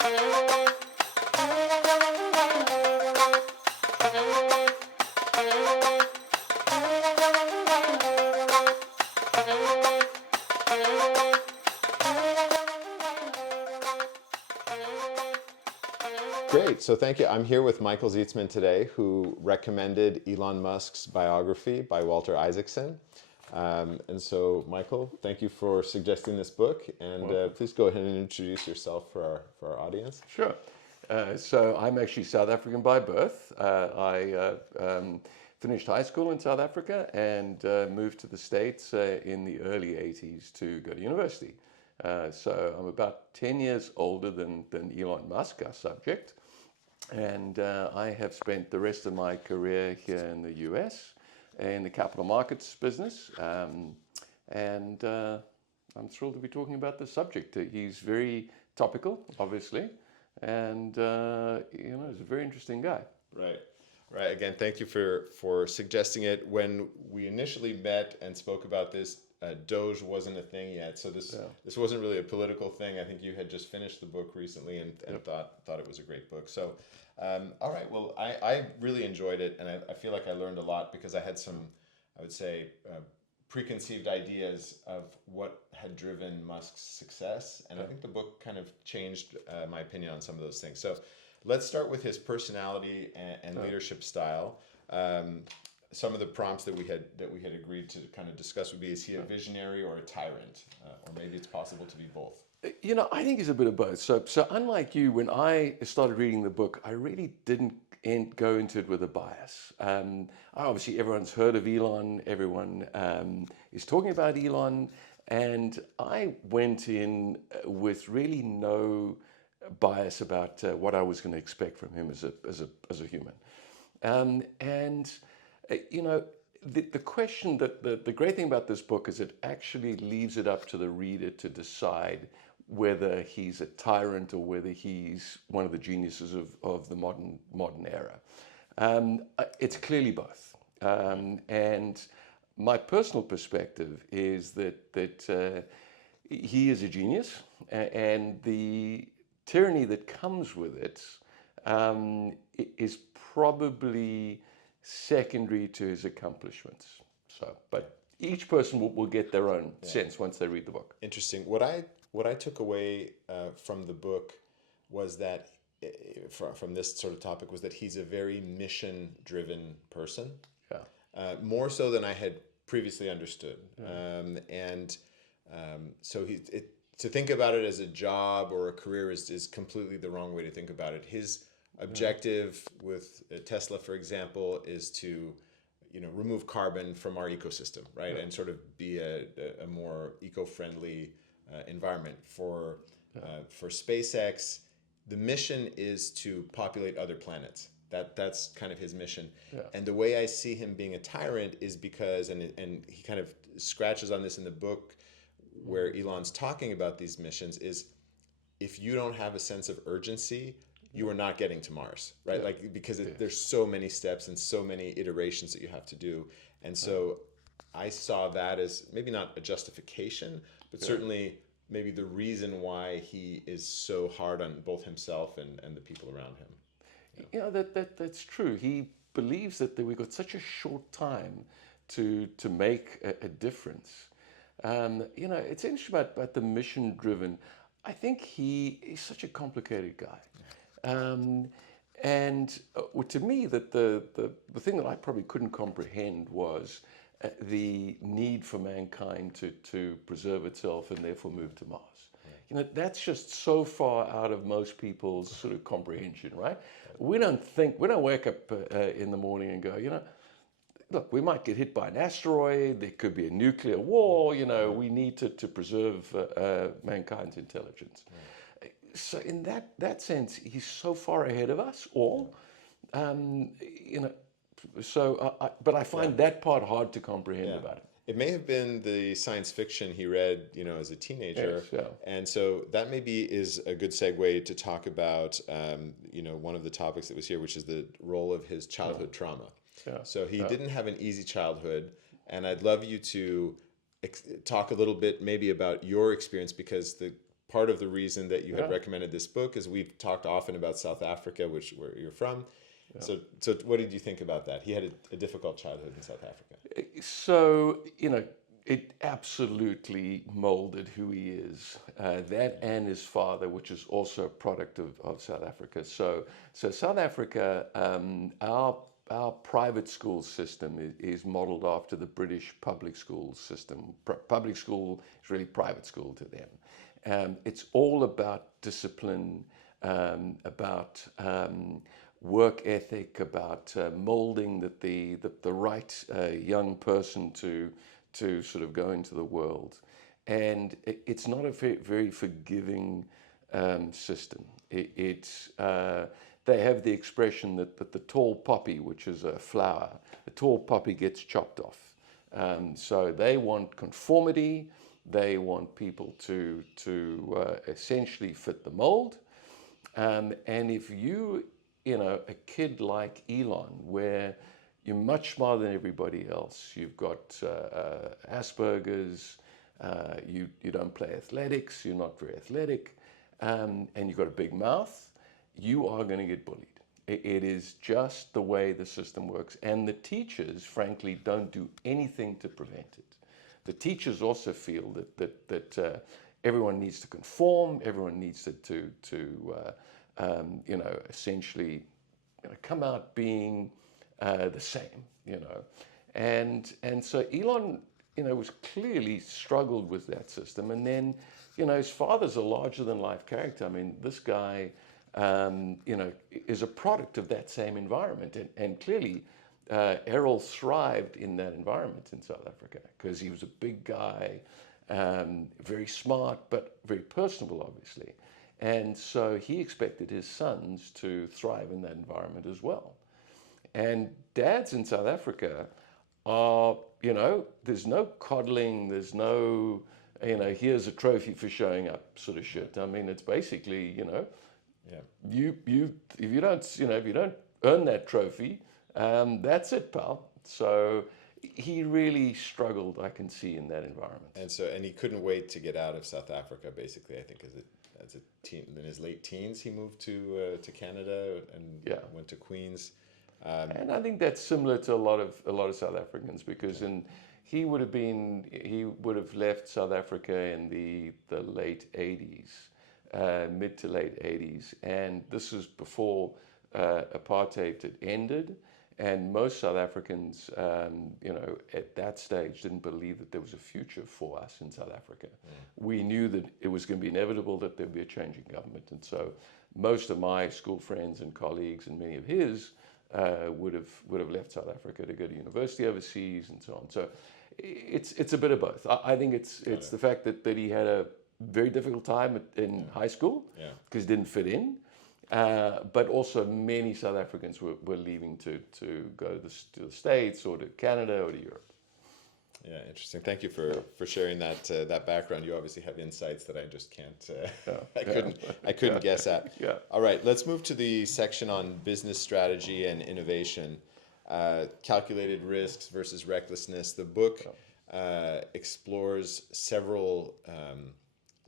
Great, so thank you. I'm here with Michael Zietsman today, who recommended Elon Musk's Biography by Walter Isaacson. And so, Michael, thank you for suggesting this book, and please go ahead and introduce yourself for our audience. Sure. So I'm actually South African by birth. I finished high school in South Africa and moved to the States in the early 80s to go to university. So I'm about 10 years older than Elon Musk, our subject. And I have spent the rest of my career here in the US in the capital markets business. And I'm thrilled to be talking about this subject. He's very topical, obviously. And, he's a very interesting guy. Right. Right. Again, thank you for suggesting it. When we initially met and spoke about this, Doge wasn't a thing yet, so this wasn't really a political thing. I think you had just finished the book recently and thought it was a great book. So, all right. Well, I really enjoyed it, and I feel like I learned a lot because I had some, I would say, preconceived ideas of what had driven Musk's success, and I think the book kind of changed my opinion on some of those things. So, let's start with his personality and leadership style. Some of the prompts that we had agreed to kind of discuss would be: is he a visionary or a tyrant, or maybe it's possible to be both? I think he's a bit of both. So unlike you, when I started reading the book, I really didn't go into it with a bias. Obviously, everyone's heard of Elon. Everyone is talking about Elon, and I went in with really no bias about what I was going to expect from him as a human. The question that the great thing about this book is it actually leaves it up to the reader to decide whether he's a tyrant or whether he's one of the geniuses of the modern era. It's clearly both. And my personal perspective is that he is a genius, and the tyranny that comes with it is probably secondary to his accomplishments. So, but each person will get their own sense once they read the book. Interesting. What I took away from the book was that from this sort of topic was that he's a very mission-driven person. Yeah. More so than I had previously understood. So to think about it as a job or a career is completely the wrong way to think about it. His objective with Tesla, for example, is to remove carbon from our ecosystem, right? And sort of be a more eco-friendly environment. For SpaceX, the mission is to populate other planets. That's kind of his mission. Yeah. And the way I see him being a tyrant is because, and he kind of scratches on this in the book where Elon's talking about these missions, is if you don't have a sense of urgency, you are not getting to Mars, right? Yeah. Like, because there's so many steps and so many iterations that you have to do. And so I saw that as maybe not a justification, but certainly maybe the reason why he is so hard on both himself and the people around him. That's true. He believes that we've got such a short time to make a difference. It's interesting about the mission-driven. I think he's such a complicated guy. To me, that the thing that I probably couldn't comprehend was the need for mankind to preserve itself and therefore move to Mars. Right. That's just so far out of most people's sort of comprehension, right? We don't wake up in the morning and go, look, we might get hit by an asteroid, there could be a nuclear war, we need to preserve mankind's intelligence. Right. So in that sense, he's so far ahead of us all, but I find that part hard to comprehend about it. It may have been the science fiction he read, as a teenager. Yes, yeah. And so that maybe is a good segue to talk about, one of the topics that was here, which is the role of his childhood trauma. Yeah. So he didn't have an easy childhood, and I'd love you to talk a little bit maybe about your experience, because the part of the reason that you had recommended this book is we've talked often about South Africa, where you're from. So what did you think about that? He had a difficult childhood in South Africa. So, it absolutely molded who he is. That and his father, which is also a product of South Africa. So South Africa, our private school system is modeled after the British public school system. Public school is really private school to them. It's all about discipline, about work ethic, about molding the right young person to sort of go into the world. And it's not a very forgiving system. They have the expression that the tall poppy, which is a flower, the tall poppy gets chopped off. So they want conformity. They want people to essentially fit the mold. And if a kid like Elon, where you're much smarter than everybody else, you've got Asperger's, you don't play athletics, you're not very athletic, and you've got a big mouth, you are going to get bullied. It is just the way the system works. And the teachers, frankly, don't do anything to prevent it. The teachers also feel that everyone needs to conform, everyone needs to essentially come out being the same, and so Elon, was clearly struggled with that system. And then, his father's a larger than life character. I mean, this guy, is a product of that same environment, and clearly, Errol thrived in that environment in South Africa because he was a big guy, very smart, but very personable, obviously. And so he expected his sons to thrive in that environment as well. And dads in South Africa are, there's no coddling, there's no, here's a trophy for showing up sort of shit. I mean, it's basically, if you don't earn that trophy, that's it, pal. So he really struggled, I can see, in that environment. And he couldn't wait to get out of South Africa, basically, I think, as a teen. In his late teens, he moved to Canada and went to Queens. And I think that's similar to a lot of South Africans, because he would have left South Africa in the late 80s, mid to late 80s, and this was before apartheid had ended. And most South Africans, at that stage didn't believe that there was a future for us in South Africa. We knew that it was going to be inevitable that there'd be a change in government. And so most of my school friends and colleagues, and many of his, would have left South Africa to go to university overseas and so on. So it's a bit of both. I think it's the fact that he had a very difficult time in high school because he didn't fit in. But also many South Africans were leaving to go to the States or to Canada or to Europe. Yeah, interesting. Thank you for sharing that background. You obviously have insights that I just can't. I couldn't guess at. Yeah. All right, let's move to the section on business strategy and innovation. Calculated risks versus recklessness. The book explores several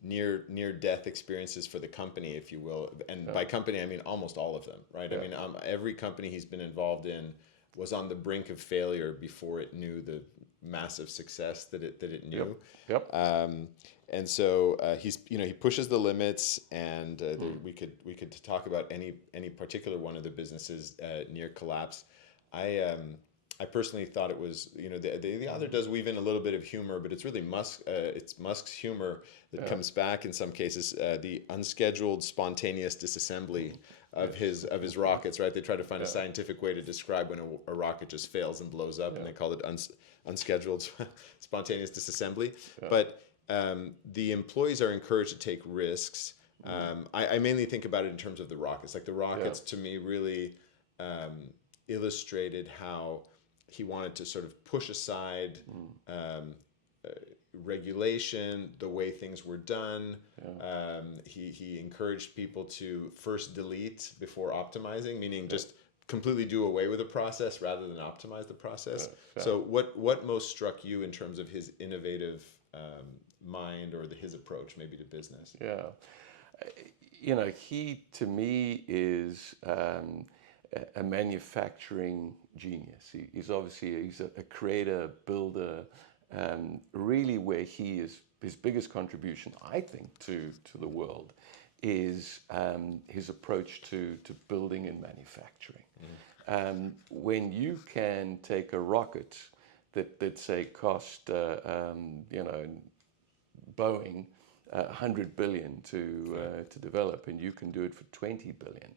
near-death experiences for the company, if you will. And by company, I mean almost all of them, right? Yeah. I mean, every company he's been involved in was on the brink of failure before it knew the massive success that it knew. Yep. And so he pushes the limits, and we could talk about any particular one of the businesses near collapse. I personally thought it was, the author does weave in a little bit of humor, but it's really Musk's humor that comes back in some cases. The unscheduled, spontaneous disassembly of his rockets, right? They try to find a scientific way to describe when a rocket just fails and blows up, and they call it unscheduled, spontaneous disassembly. Yeah. But the employees are encouraged to take risks. I mainly think about it in terms of the rockets. Like the rockets, to me, really illustrated how he wanted to sort of push aside regulation, the way things were done. He encouraged people to first delete before optimizing, meaning just completely do away with the process rather than optimize the process. So what most struck you in terms of his innovative mind or his approach maybe to business? Yeah. He to me is a manufacturing genius. He's obviously a creator, builder. Really, where his biggest contribution, I think, to the world is his approach to building and manufacturing. When you can take a rocket that say cost Boeing 100 billion to develop, and you can do it for 20 billion.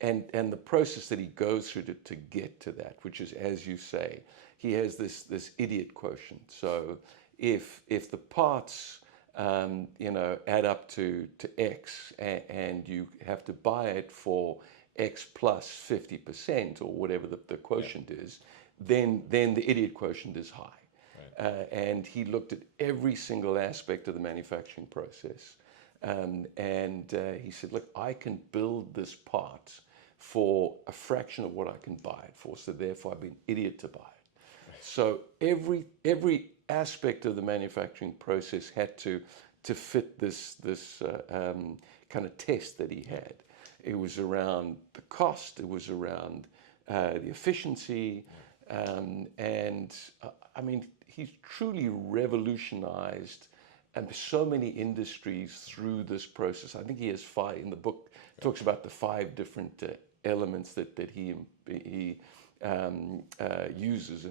And the process that he goes through to get to that, which is, as you say, he has this idiot quotient. So if the parts add up to X, and you have to buy it for X plus 50% or whatever the quotient is, then the idiot quotient is high. And he looked at every single aspect of the manufacturing process. And he said, look, I can build this part for a fraction of what I can buy it for. So therefore, I'd be an idiot to buy it. Right. So every aspect of the manufacturing process had to fit this kind of test that he had. It was around the cost. It was around the efficiency. I mean, he's truly revolutionized so many industries through this process. I think he has five in the book. Talks about the 5 different elements that he uses,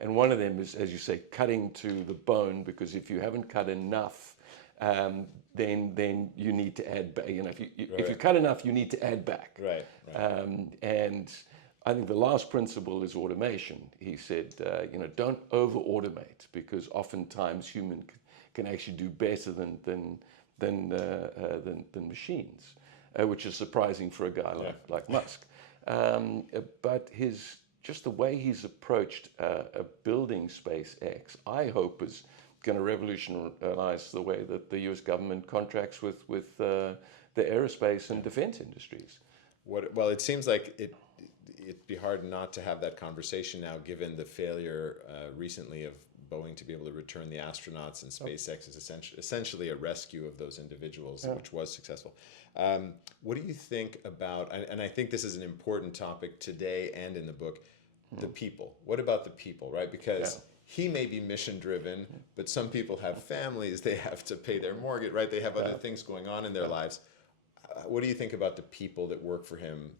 and one of them is, as you say, cutting to the bone. Because if you haven't cut enough, then you need to add back. If you cut enough, you need to add back. Right. And I think the last principle is automation. He said, don't over automate, because oftentimes human can actually do better than machines, which is surprising for a guy like Musk. But just the way he's approached building SpaceX, I hope is going to revolutionize the way that the U.S. government contracts with the aerospace and defense industries. Well, it seems like it'd be hard not to have that conversation now, given the failure recently of Boeing to be able to return the astronauts, and SpaceX is essentially a rescue of those individuals, which was successful. What do you think about, and I think this is an important topic today and in the book, the people? What about the people, right? Because he may be mission driven, but some people have families, they have to pay their mortgage, right? They have other things going on in their lives. What do you think about the people that work for him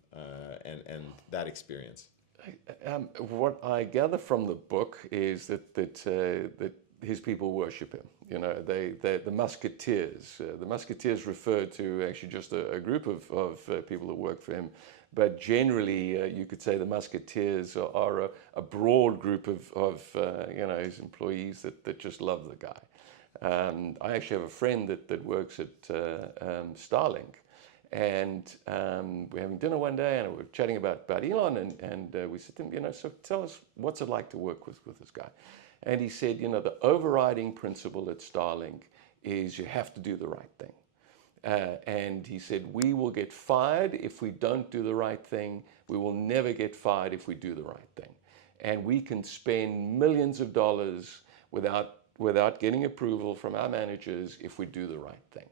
and that experience? What I gather from the book is that his people worship him. The Musketeers. The Musketeers refer to actually just a group of people that work for him. But generally, you could say the Musketeers are a broad group of his employees that just love the guy. I actually have a friend that works at Starlink. And we're having dinner one day, and we're chatting about Elon, and we said to him, so tell us, what's it like to work with this guy? And he said, the overriding principle at Starlink is you have to do the right thing. And he said, we will get fired if we don't do the right thing. We will never get fired if we do the right thing. And we can spend millions of dollars without getting approval from our managers if we do the right thing.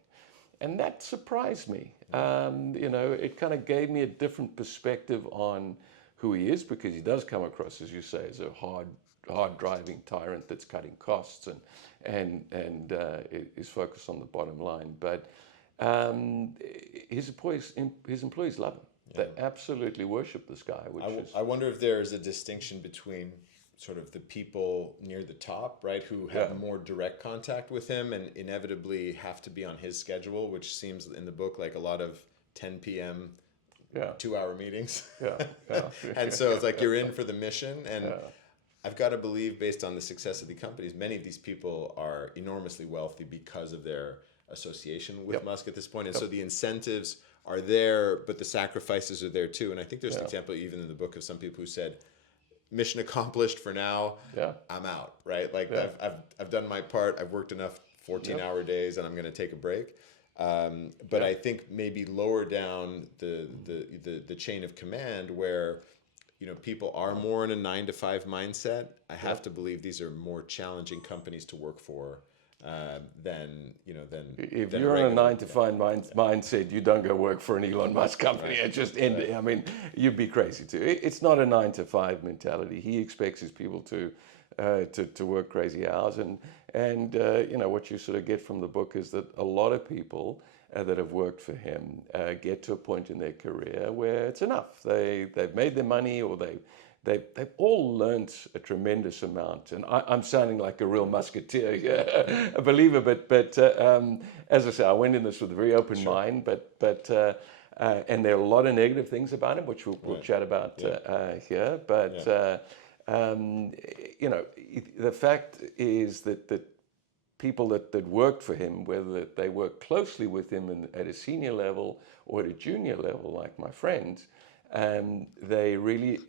And that surprised me. It kind of gave me a different perspective on who he is, because he does come across, as you say, as a hard driving tyrant that's cutting costs and is focused on the bottom line. But his employees love him. They absolutely worship this guy. I wonder if there is a distinction between sort of the people near the top, right, who have more direct contact with him and inevitably have to be on his schedule, which seems in the book like a lot of 10 p.m. 2-hour meetings. And so it's like you're in for the mission. And I've got to believe, based on the success of the companies, many of these people are enormously wealthy because of their association with Musk at this point. And so the incentives are there, but the sacrifices are there too. And I think there's an example even in the book of some people who said, mission accomplished for now, I'm out, right? Like I've done my part, I've worked enough 14-hour days, and I'm going to take a break. But I think maybe lower down the chain of command, where people are more in a 9 to 5 mindset, I have to believe these are more challenging companies to work for than If than you're in a regular. 9 to 5 mindset, you don't go work for an Elon Musk company. It just ended. I mean, you'd be crazy too. It's not a 9 to 5 mentality. He expects his people to work crazy hours, and what you sort of get from the book is that a lot of people that have worked for him get to a point in their career where it's enough. They've made their money, or they've all learnt a tremendous amount. And I'm sounding like a real musketeer, a believer. But as I say, I went in this with a very open mind. And there are a lot of negative things about him, which we'll chat about here. But the fact is that people that worked for him, whether they worked closely with him at a senior level or at a junior level, like my friends, they really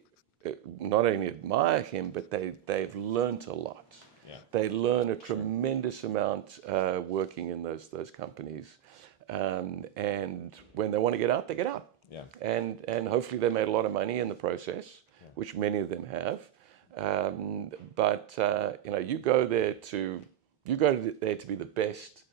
not only admire him, but they've learnt a lot. Yeah. They learn a tremendous amount working in those companies, and when they want to get out, they get out. Yeah. And hopefully they made a lot of money in the process, which many of them have. But you go there to be the best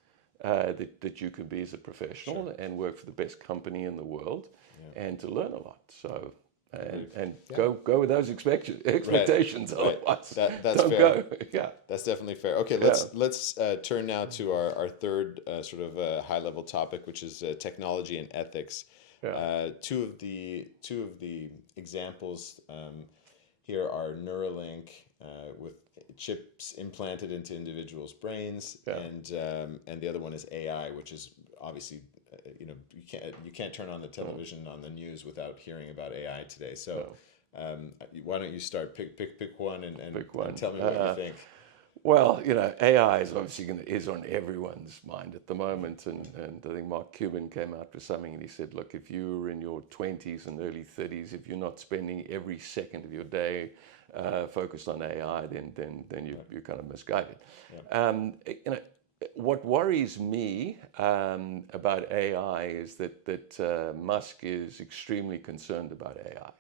that you can be as a professional, and work for the best company in the world, and to learn a lot. So. And go with those expectations. Right. Otherwise, That's don't fair. go. Yeah, that's definitely fair. Okay, let's turn now to our third sort of high level topic, which is technology and ethics. Yeah. Two of the examples here are Neuralink with chips implanted into individuals' brains, and the other one is AI, which is obviously. You can't turn on the television on the news without hearing about AI today. So why don't you start? Pick one and tell me what you think. Well, AI is obviously is on everyone's mind at the moment, and I think Mark Cuban came out with something, and he said, look, if you're in your 20s and early 30s, if you're not spending every second of your day focused on AI, then you're kind of misguided. Yeah. What worries me about AI is that Musk is extremely concerned about AI,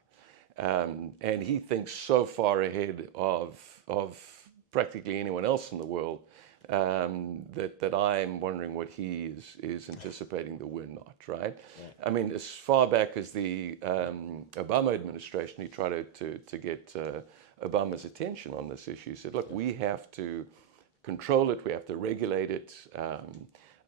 and he thinks so far ahead of practically anyone else in the world that I'm wondering what he is anticipating that we're not. Right? Yeah. I mean, as far back as the Obama administration, he tried to get Obama's attention on this issue. He said, look, we have to control it, we have to regulate it.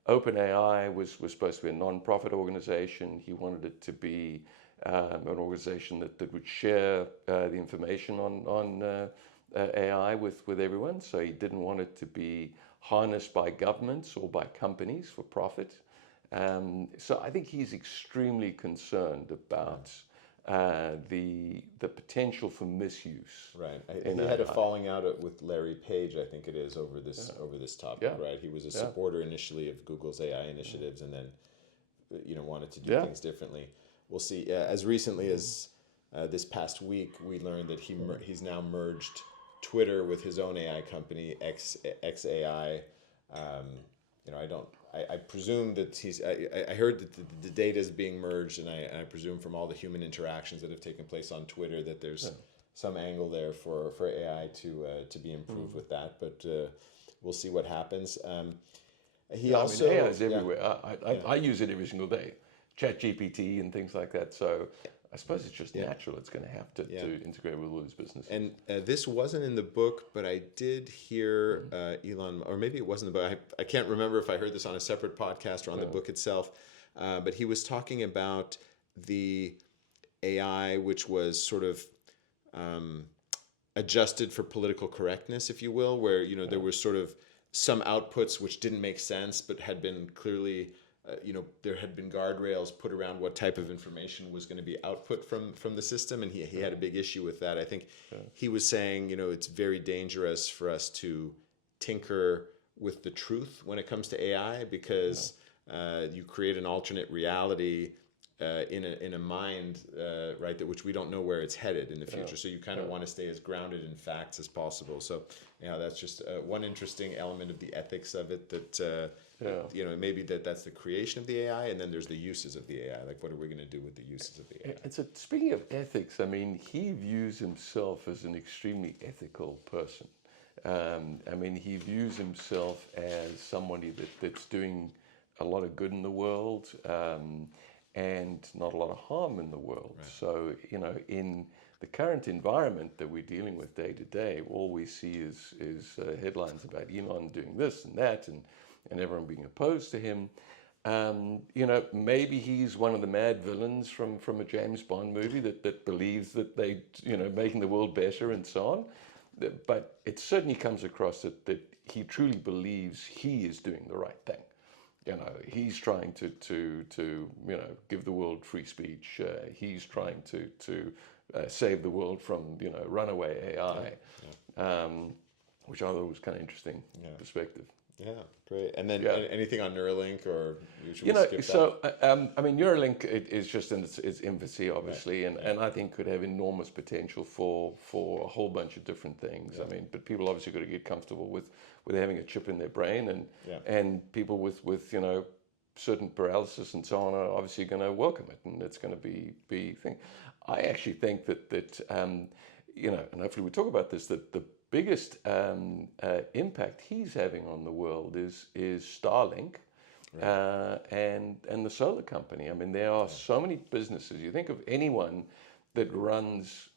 OpenAI was supposed to be a non-profit organization. He wanted it to be an organization that would share the information on AI with everyone. So he didn't want it to be harnessed by governments or by companies for profit. So I think he's extremely concerned about the potential for misuse. Right. He had a falling out with Larry Page, I think it is, over this topic. Yeah. Right. He was a supporter initially of Google's AI initiatives, and then wanted to do things differently. We'll see. As recently as this past week, we learned that he's now merged Twitter with his own AI company, XAI. I presume that I heard that the data is being merged, and I presume from all the human interactions that have taken place on Twitter that there's some angle there for AI to be improved with that. But we'll see what happens. AI is everywhere. I use it every single day, ChatGPT and things like that. So I suppose it's just natural. It's going to have to integrate with all these businesses. And this wasn't in the book, but I did hear Elon, or maybe it wasn't the book. I can't remember if I heard this on a separate podcast or on the book itself. But he was talking about the AI, which was sort of adjusted for political correctness, if you will, where there were sort of some outputs which didn't make sense, but had been clearly. There had been guardrails put around what type of information was going to be output from the system, and he had a big issue with that. I think he was saying, it's very dangerous for us to tinker with the truth when it comes to AI, because you create an alternate reality in a mind, right, that which we don't know where it's headed in the future. So you kind of want to stay as grounded in facts as possible. So that's just one interesting element of the ethics of it. That maybe that's the creation of the AI, and then there's the uses of the AI. Like, what are we going to do with the uses of the AI? And so, speaking of ethics, I mean, he views himself as an extremely ethical person. I mean, he views himself as somebody that's doing a lot of good in the world, and not a lot of harm in the world. Right. So, in the current environment that we're dealing with day to day, all we see is headlines about Elon doing this and that, and everyone being opposed to him. Maybe he's one of the mad villains from a James Bond movie that believes that they, making the world better and so on. But it certainly comes across that he truly believes he is doing the right thing. He's trying to give the world free speech. He's trying to save the world from runaway AI, which I thought was kind of interesting perspective. Yeah, great. And then anything on Neuralink, or should we skip that? So I mean, Neuralink is just in its infancy, obviously, and I think could have enormous potential for a whole bunch of different things. I mean, but people obviously got to get comfortable with having a chip in their brain, and people with certain paralysis and so on are obviously going to welcome it, and it's going to be thing. I actually think that and hopefully we talk about this, that the biggest impact he's having on the world is Starlink, and the solar company. I mean, there are so many businesses. You think of anyone that runs,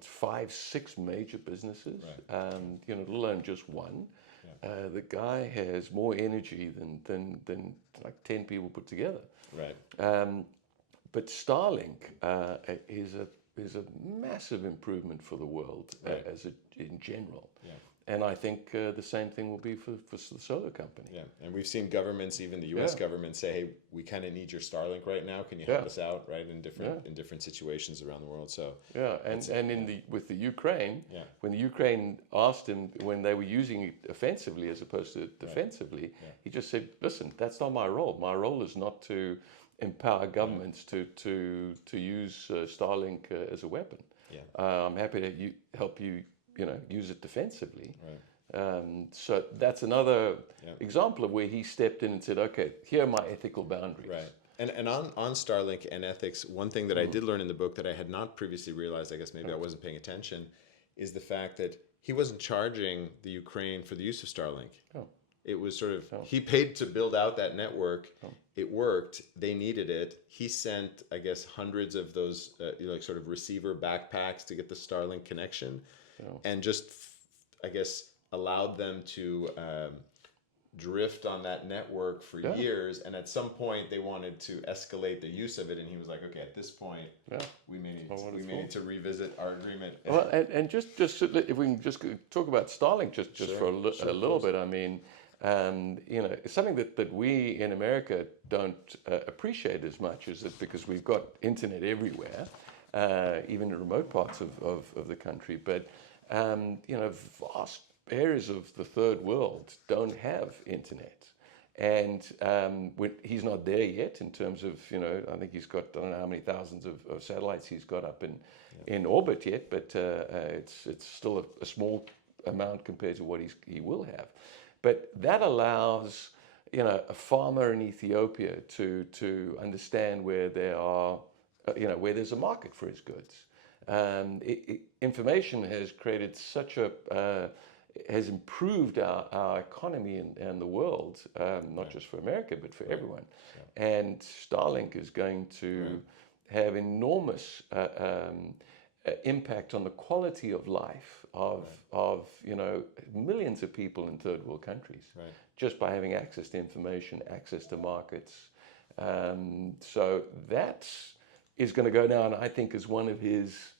5, 6 major businesses, let alone just one. The guy has more energy than like 10 people put together. Right. But Starlink is a massive improvement for the world in general. Yeah. And I think the same thing will be for the solar company. Yeah, and we've seen governments, even the U.S. government, say, "Hey, we kind of need your Starlink right now. Can you help us out?" Right, in different situations around the world. So with the Ukraine, when the Ukraine asked him when they were using it offensively as opposed to defensively, he just said, "Listen, that's not my role. My role is not to empower governments to use Starlink as a weapon. I'm happy to help you, use it defensively." Right. So that's another example of where he stepped in and said, "Okay, here are my ethical boundaries." Right. And on Starlink and ethics, one thing that I did learn in the book that I had not previously realized, I guess maybe I wasn't paying attention, is the fact that he wasn't charging the Ukraine for the use of Starlink. Oh. It was sort of, he paid to build out that network. Oh. It worked. They needed it. He sent, I guess, hundreds of those sort of receiver backpacks to get the Starlink connection, and just, I guess, allowed them to drift on that network for years. And at some point, they wanted to escalate the use of it, and he was like, "Okay, at this point, we may need to revisit our agreement." Well, and just if we can just talk about Starlink just for a little bit. I mean, it's something that we in America don't appreciate as much, is that because we've got internet everywhere, even in remote parts of the country, but vast areas of the third world don't have internet. And he's not there yet in terms of, I think he's got, I don't know how many thousands of satellites he's got up in orbit yet, but it's still a small amount compared to what he will have. But that allows, a farmer in Ethiopia to understand where there are, where there's a market for his goods. Information has created has improved our economy and the world, not just for America, but for everyone. Yeah. And Starlink is going to have enormous impact on the quality of life of millions of people in third world countries, just by having access to information, access to markets. So that is going to go down, I think, as one of his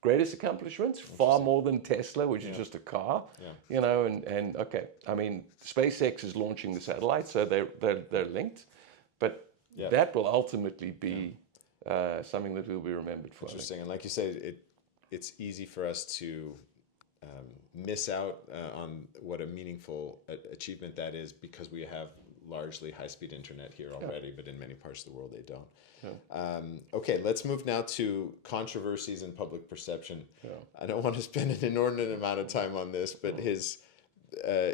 greatest accomplishments, far more than Tesla, which is just a car. And okay, I mean, SpaceX is launching the satellite, so they're linked, but that will ultimately be something that we'll be remembered for. Interesting. And like you said, it's easy for us to miss out on what a meaningful achievement that is, because we have largely high-speed internet here already, but in many parts of the world they don't. Yeah. Okay, let's move now to controversies and public perception. Yeah. I don't want to spend an inordinate amount of time on this, but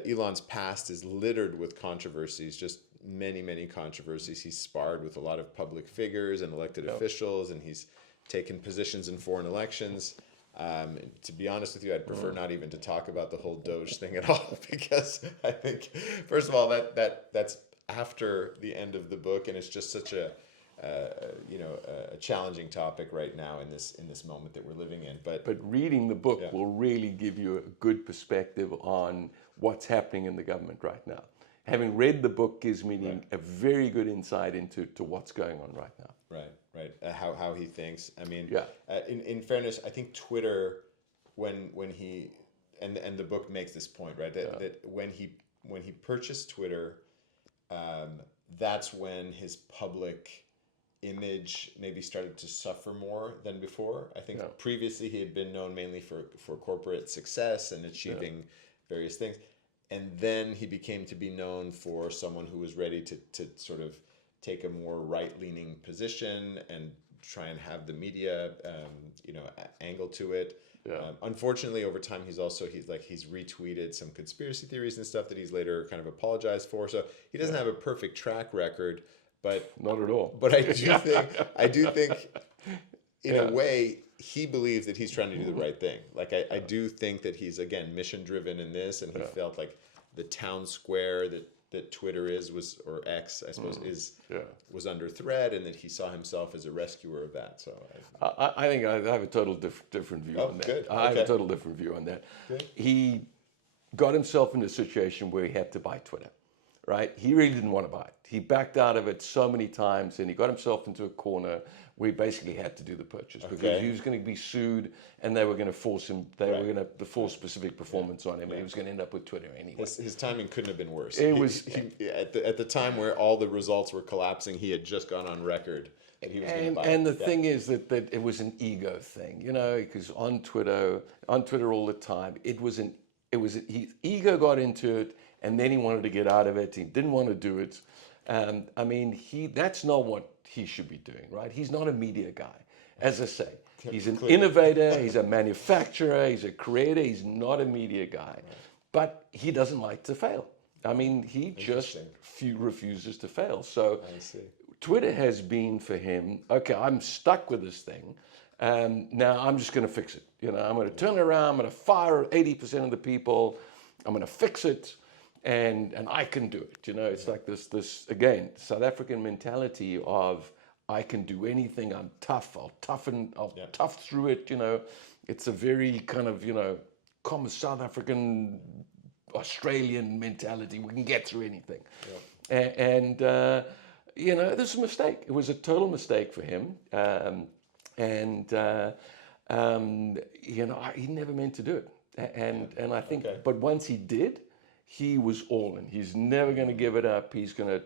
Elon's past is littered with controversies, just many controversies. He's sparred with a lot of public figures and elected officials, and he's taken positions in foreign elections. To be honest with you, I'd prefer not even to talk about the whole Doge thing at all, because I think, first of all, that's after the end of the book, and it's just such a challenging topic right now in this moment that we're living in. But reading the book will really give you a good perspective on what's happening in the government right now. Having read the book gives me a very good insight into what's going on right now. Right. How he thinks. I mean, in fairness, I think Twitter, when he and the book makes this point, right? That when he purchased Twitter, that's when his public image maybe started to suffer more than before. I think previously he had been known mainly for corporate success and achieving various things. And then he became to be known for someone who was ready to sort of take a more right-leaning position and try and have the media, angle to it. Yeah. Unfortunately, over time, he's retweeted some conspiracy theories and stuff that he's later kind of apologized for. So he doesn't have a perfect track record, but not at all. But I do think, in a way, he believes that he's trying to do the right thing. Like I do think that he's, again, mission driven in this, and he felt like the town square that Twitter or X, I suppose, was under threat, and that he saw himself as a rescuer of that. So I think I have a total different view on that. Good. I have a total different view on that. Good. He got himself in a situation where he had to buy Twitter, right? He really didn't want to buy it. He backed out of it so many times, and he got himself into a corner where he basically had to do the purchase because he was going to be sued, and they were going to force him. They were going to force specific performance on him, and he was going to end up with Twitter anyway. His timing couldn't have been worse. It was at the time where all the results were collapsing. He had just gone on record. He was going to buy and the thing is that it was an ego thing, because on Twitter all the time, his ego got into it, and then he wanted to get out of it. He didn't want to do it. That's not what he should be doing, right? He's not a media guy. As I say, he's an innovator, he's a manufacturer, he's a creator, he's not a media guy. But he doesn't like to fail. He just refuses to fail. So Twitter has been for him, okay, I'm stuck with this thing. Now I'm just going to fix it. I'm going to turn it around, I'm going to fire 80% of the people, I'm going to fix it. And I can do it, It's like this again, South African mentality of I can do anything. I'm tough. I'll tough through it. It's a very kind of common South African, Australian mentality. We can get through anything. Yeah. And this was a mistake. It was a total mistake for him. He never meant to do it. And I think, but once he did. He was all in. He's never going to give it up. He's going to,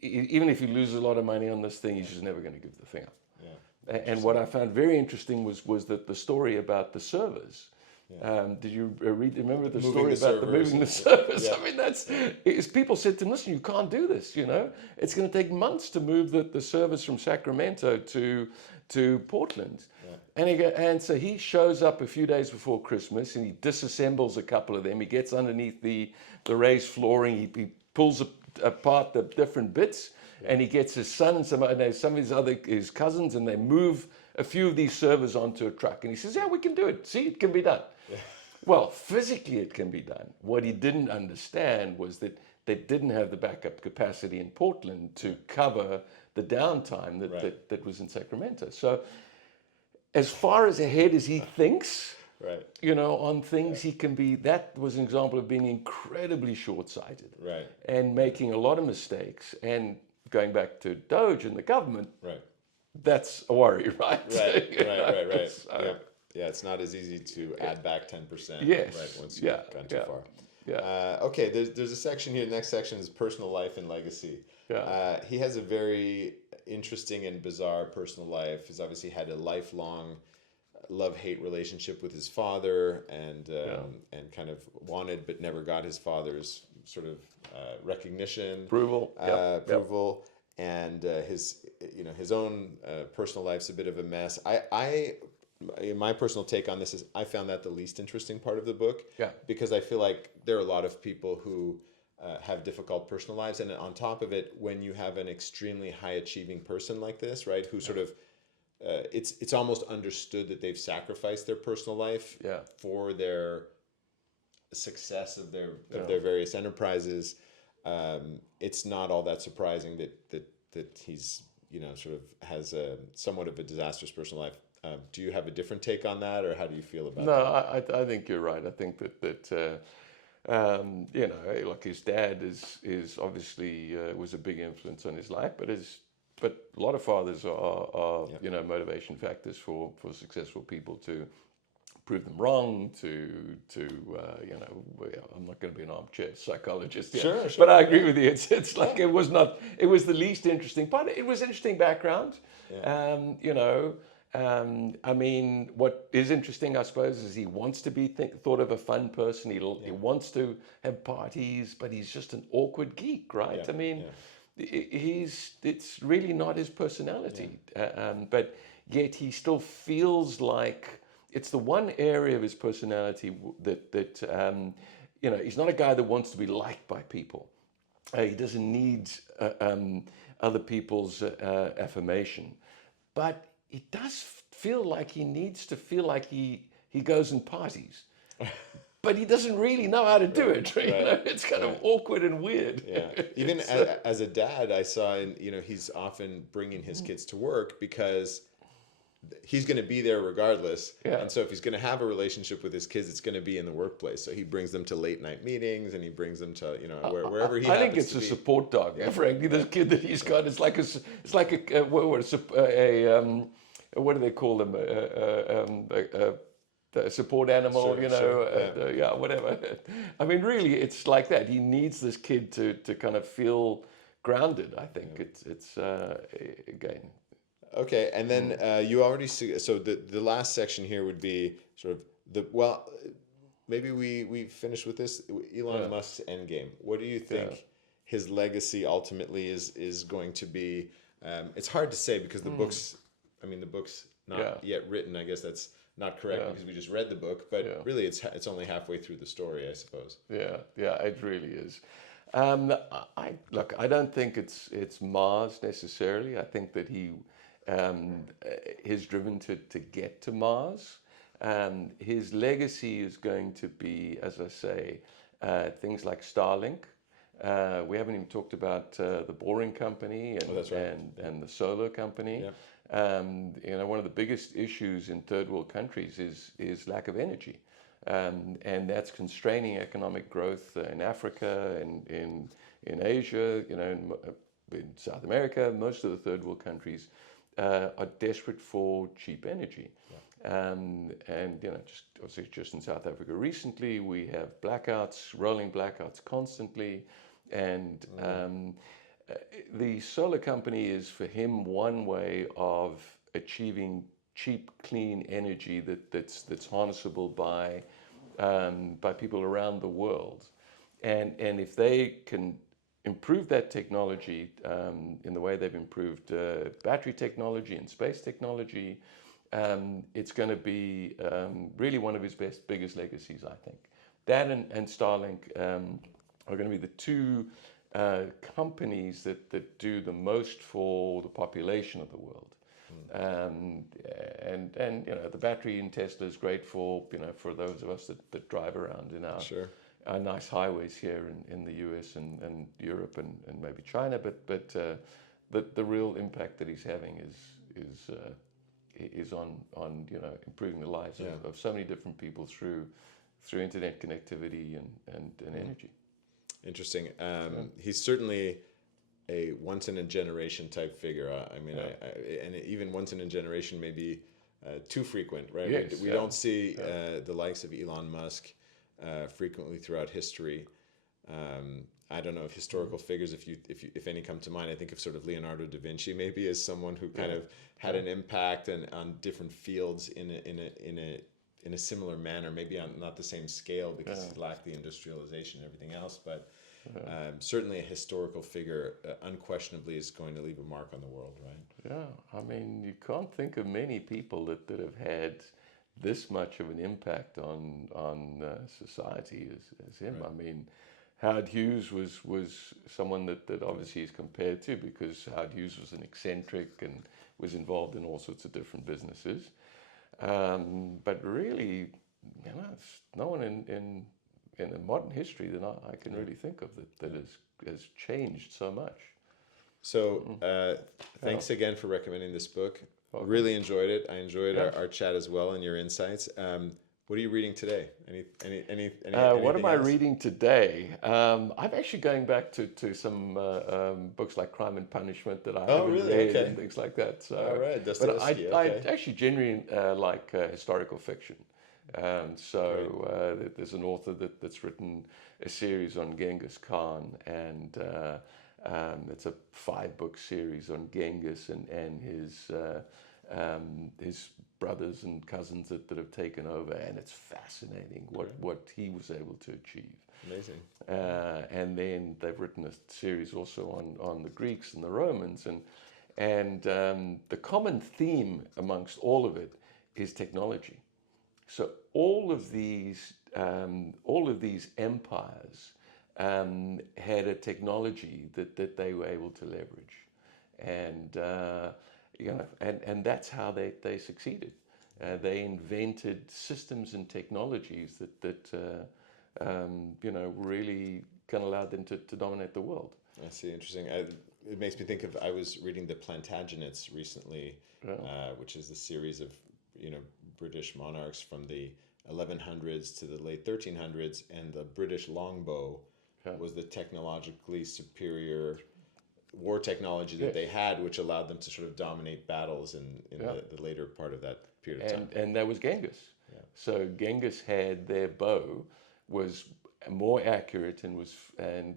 even if he loses a lot of money on this thing, he's just never going to give the thing up. Yeah. And what I found very interesting was that the story about the servers. Yeah. Did you remember the story about moving the servers? Yeah. People said to him, listen, you can't do this, It's going to take months to move the servers from Sacramento to Portland. And so he shows up a few days before Christmas, and he disassembles a couple of them. He gets underneath the raised flooring. He pulls apart the different bits, and he gets his son and some of his cousins, and they move a few of these servers onto a truck. And he says, yeah, we can do it. See, it can be done. Yeah. Well, physically it can be done. What he didn't understand was that they didn't have the backup capacity in Portland to cover the downtime that was in Sacramento. So as far as ahead as he thinks, on things, he can be. That was an example of being incredibly short-sighted, and making a lot of mistakes. And going back to Doge and the government, that's a worry, right? Right. So, yeah, it's not as easy to add back 10%. Yes. Once you've gone too far. Yeah. Okay. There's a section here. The next section is personal life and legacy. Yeah. He has a very interesting and bizarre personal life. He's obviously had a lifelong love-hate relationship with his father, and kind of wanted but never got his father's sort of recognition, Approval. approval, and his own personal life's a bit of a mess. My personal take on this is I found that the least interesting part of the book. Yeah. Because I feel like there are a lot of people who have difficult personal lives, and on top of it, when you have an extremely high achieving person like this, right, who sort of it's almost understood that they've sacrificed their personal life for their success of their various enterprises. It's not all that surprising that he's sort of has a somewhat of a disastrous personal life. Do you have a different take on that, or how do you feel about that? No, I think you're right. I think that like his dad is obviously was a big influence on his life, but a lot of fathers are motivation factors for successful people to prove them wrong, I'm not going to be an armchair psychologist here, Sure. But I agree with you. It's like it was the least interesting part. It was interesting background. I mean, what is interesting, I suppose, is he wants to be thought of a fun person. He wants to have parties, but he's just an awkward geek, right? I mean, it's really not his personality, but yet he still feels like it's the one area of his personality that he's not a guy that wants to be liked by people. He doesn't need other people's affirmation, but he does feel like he needs to feel like he goes and parties, but he doesn't really know how to do it. Right? It's kind of awkward and weird. Yeah. Even as a dad, I saw, he's often bringing his kids to work because he's going to be there regardless. Yeah. And so if he's going to have a relationship with his kids, it's going to be in the workplace. So he brings them to late night meetings, and he brings them to, wherever he happens to be. I think it's a support dog. Yeah. Frankly, this kid that he's got, it's like a what do they call them? A support animal, whatever. I mean, really, it's like that. He needs this kid to kind of feel grounded. I think it's again. Okay, and then you already see. So the last section here would be sort of maybe we finish with this. Elon Musk's endgame. What do you think his legacy ultimately is going to be? It's hard to say because the book's not yet written. I guess that's not correct because we just read the book, but really it's only halfway through the story, I suppose. Yeah, it really is. I don't think it's Mars necessarily. I think that he is driven to get to Mars. His legacy is going to be, as I say, things like Starlink. We haven't even talked about the Boring Company and the solar company. Yeah. One of the biggest issues in third world countries is lack of energy, and that's constraining economic growth in Africa and in Asia. In South America, most of the third world countries are desperate for cheap energy. Yeah. Just in South Africa recently, we have rolling blackouts constantly, and the solar company is for him one way of achieving cheap, clean energy that's harnessable by people around the world, and if they can improve that technology in the way they've improved battery technology and space technology, it's going to be really one of his biggest legacies, I think. That and Starlink are going to be the two companies that do the most for the population of the world. And the battery in Tesla is great for those of us that drive around in our nice highways here in the US and Europe and maybe China, but the real impact that he's having is on improving the lives of so many different people through internet connectivity and energy. Interesting. He's certainly a once in a generation type figure. And even once in a generation may be too frequent, right? Yes, we don't see the likes of Elon Musk frequently throughout history. I don't know if historical figures, if any come to mind. I think of sort of Leonardo da Vinci maybe as someone who kind of had an impact on different fields in a similar manner, maybe on not the same scale because he lacked the industrialization and everything else, but certainly a historical figure, unquestionably is going to leave a mark on the world, right? Yeah, I mean, you can't think of many people that have had this much of an impact on society as him. Right. I mean, Howard Hughes was someone that obviously is compared to, because Howard Hughes was an eccentric and was involved in all sorts of different businesses. But really, no one in the modern history that I can really think of that has changed so much. So thanks again for recommending this book. Welcome. Really enjoyed it. I enjoyed Yeah. our chat as well and your insights. What are you reading today? Anything What am I else? reading today? I'm actually going back to some books like Crime and Punishment that I haven't really? read Okay. and things like that. So, All right, but Dostoevsky, I okay. actually genuinely like historical fiction. There's an author that's written a series on Genghis Khan, and it's a 5-book series on Genghis and his brothers and cousins that have taken over, and it's fascinating what he was able to achieve. Amazing. And then they've written a series also on the Greeks and the Romans, and the common theme amongst all of it is technology. So all of these empires had a technology that they were able to leverage, and and that's how they succeeded. They invented systems and technologies that really kind of allowed them to dominate the world. I see. Interesting. It makes me think of, I was reading The Plantagenets recently, which is the series of British monarchs from the 1100s to the late 1300s, and the British longbow was the technologically superior war technology that they had, which allowed them to sort of dominate battles in the later part of that period of time. And that was Genghis. Yeah. So Genghis had their bow was more accurate and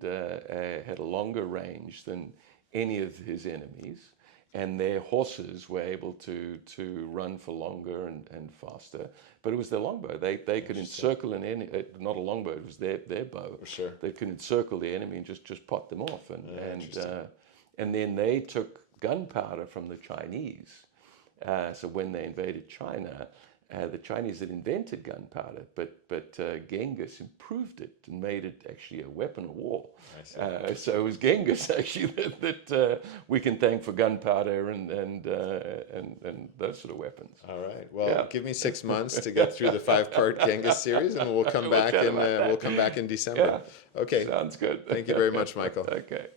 had a longer range than any of his enemies, and their horses were able to run for longer and faster. But it was their longbow. They could encircle an enemy. Not a longbow. It was their bow. For sure. They could encircle the enemy and just pot them off. And then they took gunpowder from the Chinese. So when they invaded China, the Chinese had invented gunpowder, but Genghis improved it and made it actually a weapon of war. So it was Genghis actually that we can thank for gunpowder and those sort of weapons. All right. Well, give me 6 months to get through the 5-part Genghis series, and we'll come back in December. Yeah. Okay. Sounds good. Thank you very much, Michael. Okay.